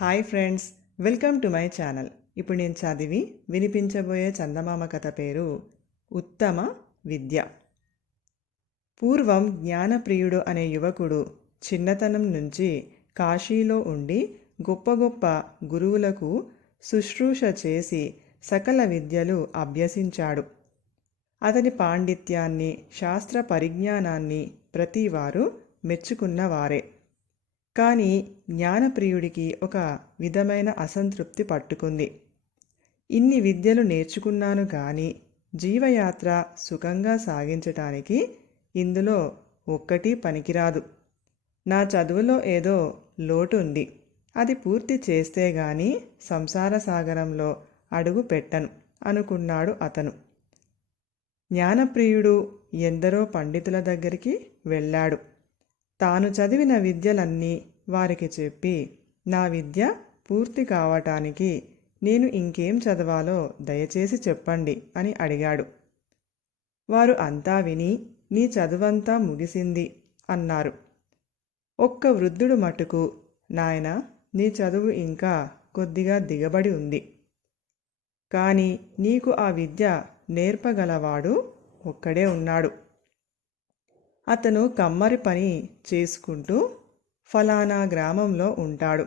Hi friends welcome to my channel. ఇప్పుడు నేను చదివి వినిపించబోయే చందమామ కథ పేరు ఉత్తమ విద్య. పూర్వం జ్ఞానప్రియుడు అనే యువకుడు చిన్నతనం నుంచి కాశీలో ఉండి గొప్ప గొప్ప గురువులకు శుశ్రూష చేసి సకల విద్యలు అభ్యసించాడు. అతని పాండిత్యాన్ని శాస్త్ర పరిజ్ఞానాన్ని ప్రతివారు మెచ్చుకున్నవారే. కానీ జ్ఞానప్రియుడికి ఒక విధమైన అసంతృప్తి పట్టుకుంది. ఇన్ని విద్యలు నేర్చుకున్నాను కానీ జీవయాత్ర సుఖంగా సాగించటానికి ఇందులో ఒక్కటి పనికిరాదు. నా చదువులో ఏదో లోటు ఉంది అది పూర్తి చేస్తే గాని సంసార సాగరంలో అడుగు పెట్టను అనుకున్నాడు అతను. జ్ఞానప్రియుడు ఎందరో పండితుల దగ్గరికి వెళ్ళాడు. తాను చదివిన విద్యలన్నీ వారికి చెప్పి నా విద్య పూర్తి కావటానికి నేను ఇంకేం చదవాలో దయచేసి చెప్పండి అని అడిగాడు. వారు అంతా విని నీ చదువంతా ముగిసింది అన్నారు. ఒక్క వృద్ధుడు మటుకు నాయన నీ చదువు ఇంకా కొద్దిగా దిగబడి ఉంది. కానీ నీకు ఆ విద్య నేర్పగలవాడు ఒక్కడే ఉన్నాడు. అతను కమ్మరి పని చేసుకుంటూ ఫలానా గ్రామంలో ఉంటాడు.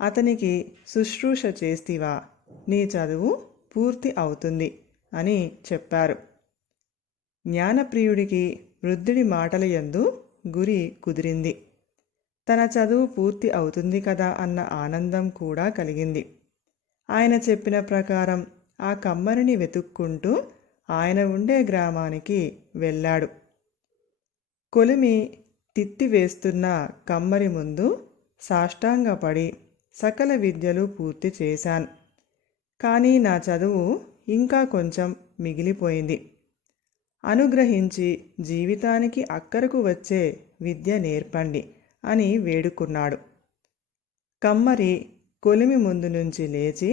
అతనికి శుశ్రూష చేస్తివా? నీ చదువు పూర్తి అవుతుంది అని చెప్పారు. జ్ఞానప్రియుడికి వృద్ధుడి మాటల యందు గురి కుదిరింది. తన చదువు పూర్తి అవుతుంది కదా అన్న ఆనందం కూడా కలిగింది. ఆయన చెప్పిన ప్రకారం ఆ కమ్మరిని వెతుక్కుంటూ ఆయన ఉండే గ్రామానికి వెళ్ళాడు. కొలిమి తిత్తి వేస్తున్న కమ్మరి ముందు సాష్టాంగపడి సకల విద్యలు పూర్తి చేశాను. కానీ నా చదువు ఇంకా కొంచెం మిగిలిపోయింది. అనుగ్రహించి జీవితానికి అక్కరకు వచ్చే విద్య నేర్పండి అని వేడుకున్నాడు. కమ్మరి కొలిమి ముందు నుంచి లేచి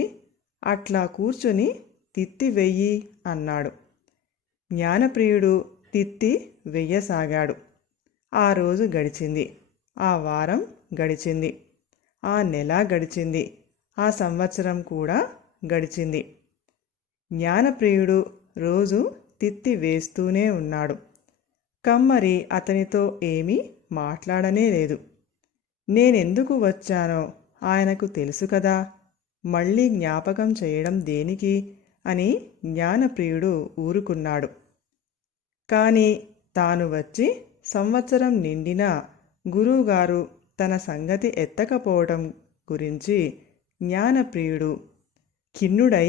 అట్లా కూర్చుని తిత్తి వెయ్యి అన్నాడు. జ్ఞానప్రియుడు తిత్తి వెయ్యసాగాడు. ఆ రోజు గడిచింది. ఆ వారం గడిచింది. ఆ నెల గడిచింది. ఆ సంవత్సరం కూడా గడిచింది. జ్ఞానప్రియుడు రోజు తిత్తి వేస్తూనే ఉన్నాడు. కమ్మరి అతనితో ఏమీ మాట్లాడనే లేదు. నేనెందుకు వచ్చానో ఆయనకు తెలుసు కదా. మళ్ళీ జ్ఞాపకం చేయడం దేనికి అని జ్ఞానప్రియుడు ఊరుకున్నాడు. కానీ తాను వచ్చి సంవత్సరం నిండినా గురువుగారు తన సంగతి ఎత్తకపోవటం గురించి జ్ఞానప్రియుడు ఖిన్నుడై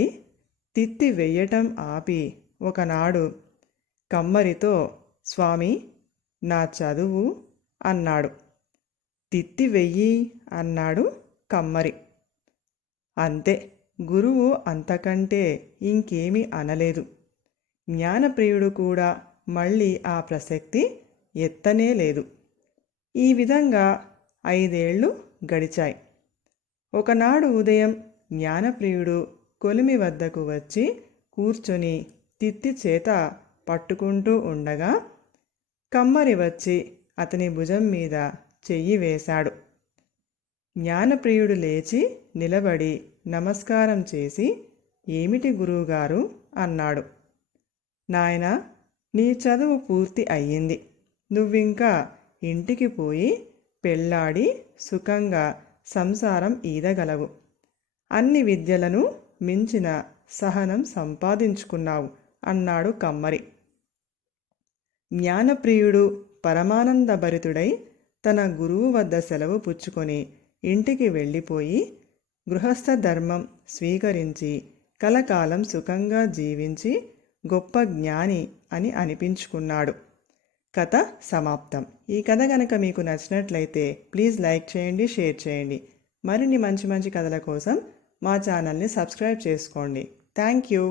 తిత్తి వెయ్యటం ఆపి ఒకనాడు కమ్మరితో స్వామి నా చదువు అన్నాడు. తిత్తి వెయ్యి అన్నాడు కమ్మరి. అంతే గురువు అంతకంటే ఇంకేమీ అనలేదు. జ్ఞానప్రియుడు కూడా మళ్ళీ ఆ ప్రసక్తి ఎత్తనే లేదు. ఈ విధంగా ఐదేళ్ళు గడిచాయి. ఒకనాడు ఉదయం జ్ఞానప్రియుడు కొలిమి వద్దకు వచ్చి కూర్చొని తిత్తి చేత పట్టుకుంటూ ఉండగా కమ్మరి వచ్చి అతని భుజం మీద చెయ్యి వేశాడు. జ్ఞానప్రియుడు లేచి నిలబడి నమస్కారం చేసి ఏమిటి గురువుగారు? అన్నాడు. నాయనా నీ చదువు పూర్తి అయ్యింది. నువ్వింకా ఇంటికి పోయి పెళ్ళాడి సుఖంగా సంసారం ఈదగలవు. అన్ని విద్యలను మించిన సహనం సంపాదించుకున్నావు అన్నాడు కమ్మరి. జ్ఞానప్రియుడు పరమానందభరితుడై తన గురువు వద్ద సెలవు పుచ్చుకొని ఇంటికి వెళ్ళిపోయి గృహస్థ ధర్మం స్వీకరించి కలకాలం సుఖంగా జీవించి గొప్ప జ్ఞాని అని అనిపించుకున్నాడు. కథ సమాప్తం. ఈ కథ కనుక మీకు నచ్చినట్లయితే ప్లీజ్ లైక్ చేయండి షేర్ చేయండి. మరిన్ని మంచి మంచి కథల కోసం మా ఛానల్ని సబ్స్క్రైబ్ చేసుకోండి. Thank you.